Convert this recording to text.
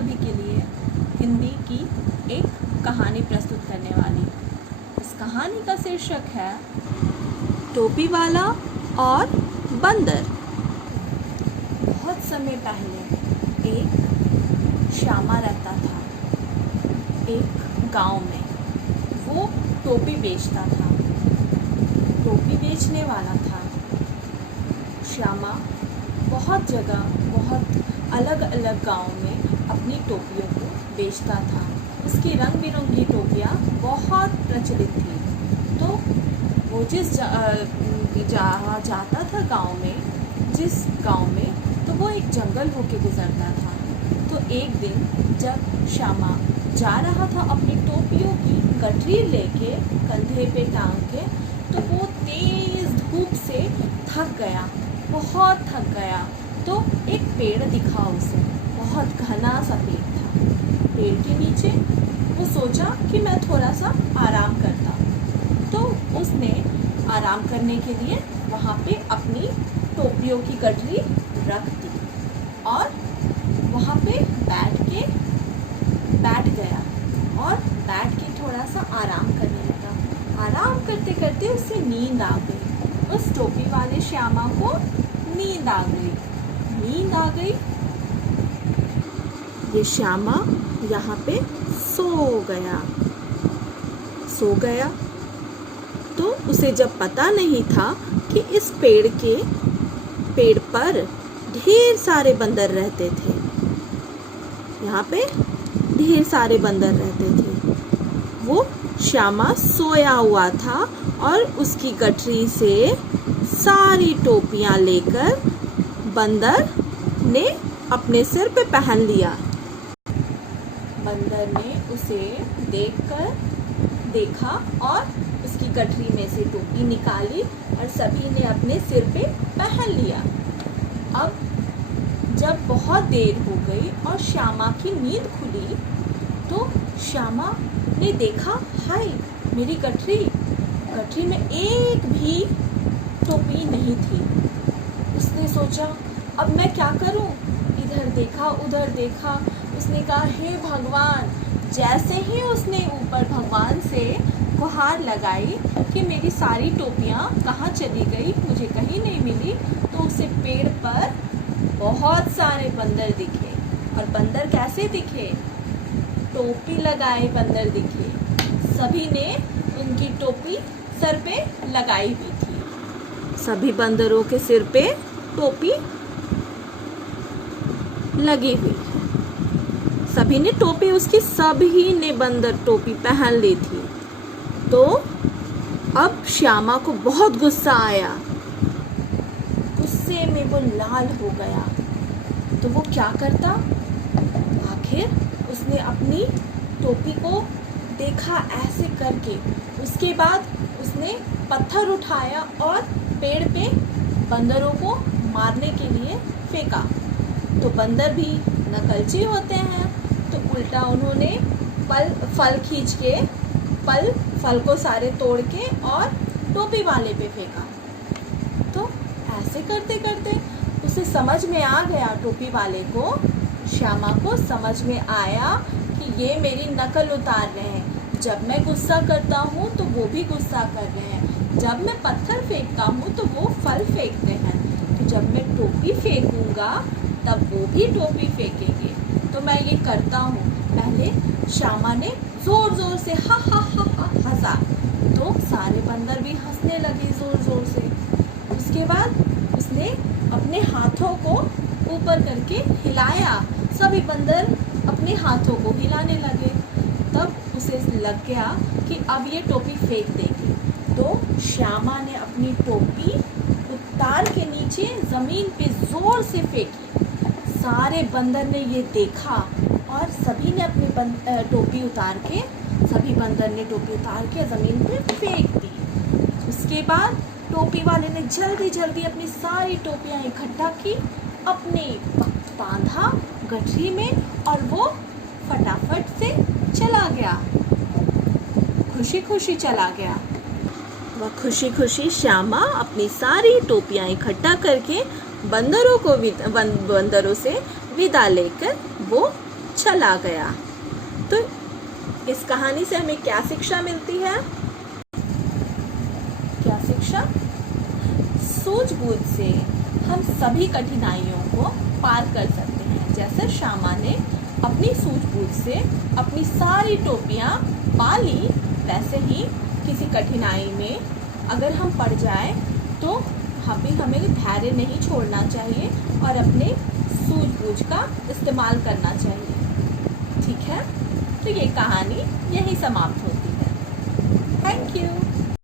सभी के लिए हिंदी की एक कहानी प्रस्तुत करने वाली। इस कहानी का शीर्षक है टोपी वाला और बंदर। बहुत समय पहले एक श्यामा रहता था एक गांव में। वो टोपी बेचता था, टोपी बेचने वाला था। श्यामा बहुत जगह, बहुत अलग अलग गांव में अपनी टोपियों को बेचता था। उसकी रंग बिरंगी टोपियाँ बहुत प्रचलित थी। तो वो जिस जहाँ जाता था गांव में, जिस गांव में, तो वो एक जंगल होके गुजरता था। तो एक दिन जब श्यामा जा रहा था अपनी टोपियों की गठरी लेके कंधे पे टांग के, तो वो तेज धूप से थक गया, बहुत थक गया। तो एक पेड़ दिखा उसे, बहुत घना सा पेड़ था। पेड़ के नीचे वो सोचा कि मैं थोड़ा सा आराम करता। तो उसने आराम करने के लिए वहाँ पे अपनी टोपियों की गठरी रख दी और वहाँ पे बैठ गया और बैठ के थोड़ा सा आराम करने लगा। आराम करते करते उसे नींद आ गई। उस टोपी वाले श्यामा को नींद आ गई। ये श्यामा यहाँ पे सो गया। तो उसे जब पता नहीं था कि इस पेड़ पर ढेर सारे बंदर रहते थे। यहाँ पे ढेर सारे बंदर रहते थे। वो श्यामा सोया हुआ था और उसकी गठरी से सारी टोपियाँ लेकर बंदर ने अपने सिर पे पहन लिया। बंदर ने उसे देखा और उसकी गठरी में से टोपी निकाली और सभी ने अपने सिर पे पहन लिया। अब जब बहुत देर हो गई और श्यामा की नींद खुली, तो श्यामा ने देखा, हाय, मेरी गठरी में एक भी टोपी नहीं थी। उसने सोचा, अब मैं क्या करूं? इधर देखा, उधर देखा। उसने कहा, हे भगवान। जैसे ही उसने ऊपर भगवान से गुहार लगाई कि मेरी सारी टोपियाँ कहाँ चली गई, मुझे कहीं नहीं मिली, तो उसे पेड़ पर बहुत सारे बंदर दिखे। और बंदर कैसे दिखे? टोपी लगाए बंदर दिखे। सभी ने उनकी टोपी सर पे लगाई हुई थी। सभी बंदरों के सिर पे टोपी लगी हुई है। सभी ने टोपी, सभी ने बंदर टोपी पहन ली थी। तो अब श्यामा को बहुत गुस्सा आया। गुस्से में वो लाल हो गया। तो वो क्या करता? आखिर उसने अपनी टोपी को देखा ऐसे करके। उसके बाद उसने पत्थर उठाया और पेड़ पे बंदरों को मारने के लिए फेंका। तो बंदर भी नकलची होते हैं, तो उल्टा उन्होंने फल खींच के फल को सारे तोड़ के और टोपी वाले पे फेंका। तो ऐसे करते करते उसे समझ में आ गया, टोपी वाले को, श्यामा को समझ में आया कि ये मेरी नकल उतार रहे हैं। जब मैं गुस्सा करता हूँ तो वो भी गुस्सा कर रहे हैं। जब मैं पत्थर फेंकता हूँ तो वो फल फेंकते हैं। तो जब मैं टोपी फेंकूंगा तब वो भी टोपी फेंकेंगे। तो मैं ये करता हूँ। पहले श्यामा ने जोर जोर से हा हा हा हा हंसा। तो सारे बंदर भी हंसने लगे जोर जोर से। उसके बाद उसने अपने हाथों को ऊपर करके हिलाया। सभी बंदर अपने हाथों को हिलाने लगे। तब उसे लग गया कि अब ये टोपी फेंक देगी। तो श्यामा ने अपनी टोपी उतार के नीचे जमीन पे जोर से फेंकी। सारे बंदर ने ये देखा और सभी ने अपनी टोपी उतार के, सभी बंदर ने टोपी उतार के ज़मीन पे फेंक दी। उसके बाद टोपी वाले ने जल्दी जल्दी अपनी सारी टोपियाँ इकट्ठा की, अपने बांधा गठरी में और वो फटाफट से चला गया। खुशी खुशी चला गया। वह खुशी खुशी श्यामा अपनी सारी टोपियाँ इकट्ठा करके बंदरों से विदा लेकर वो चला गया। तो इस कहानी से हमें क्या शिक्षा मिलती है? क्या शिक्षा? सूझबूझ से हम सभी कठिनाइयों को पार कर सकते हैं। जैसे श्यामा ने अपनी सूझबूझ से अपनी सारी टोपियां पा ली, वैसे ही किसी कठिनाई में अगर हम पड़ जाए तो हमें धैर्य नहीं छोड़ना चाहिए और अपने सूझबूझ का इस्तेमाल करना चाहिए। ठीक है, तो ये कहानी यहीं समाप्त होती है। Thank you.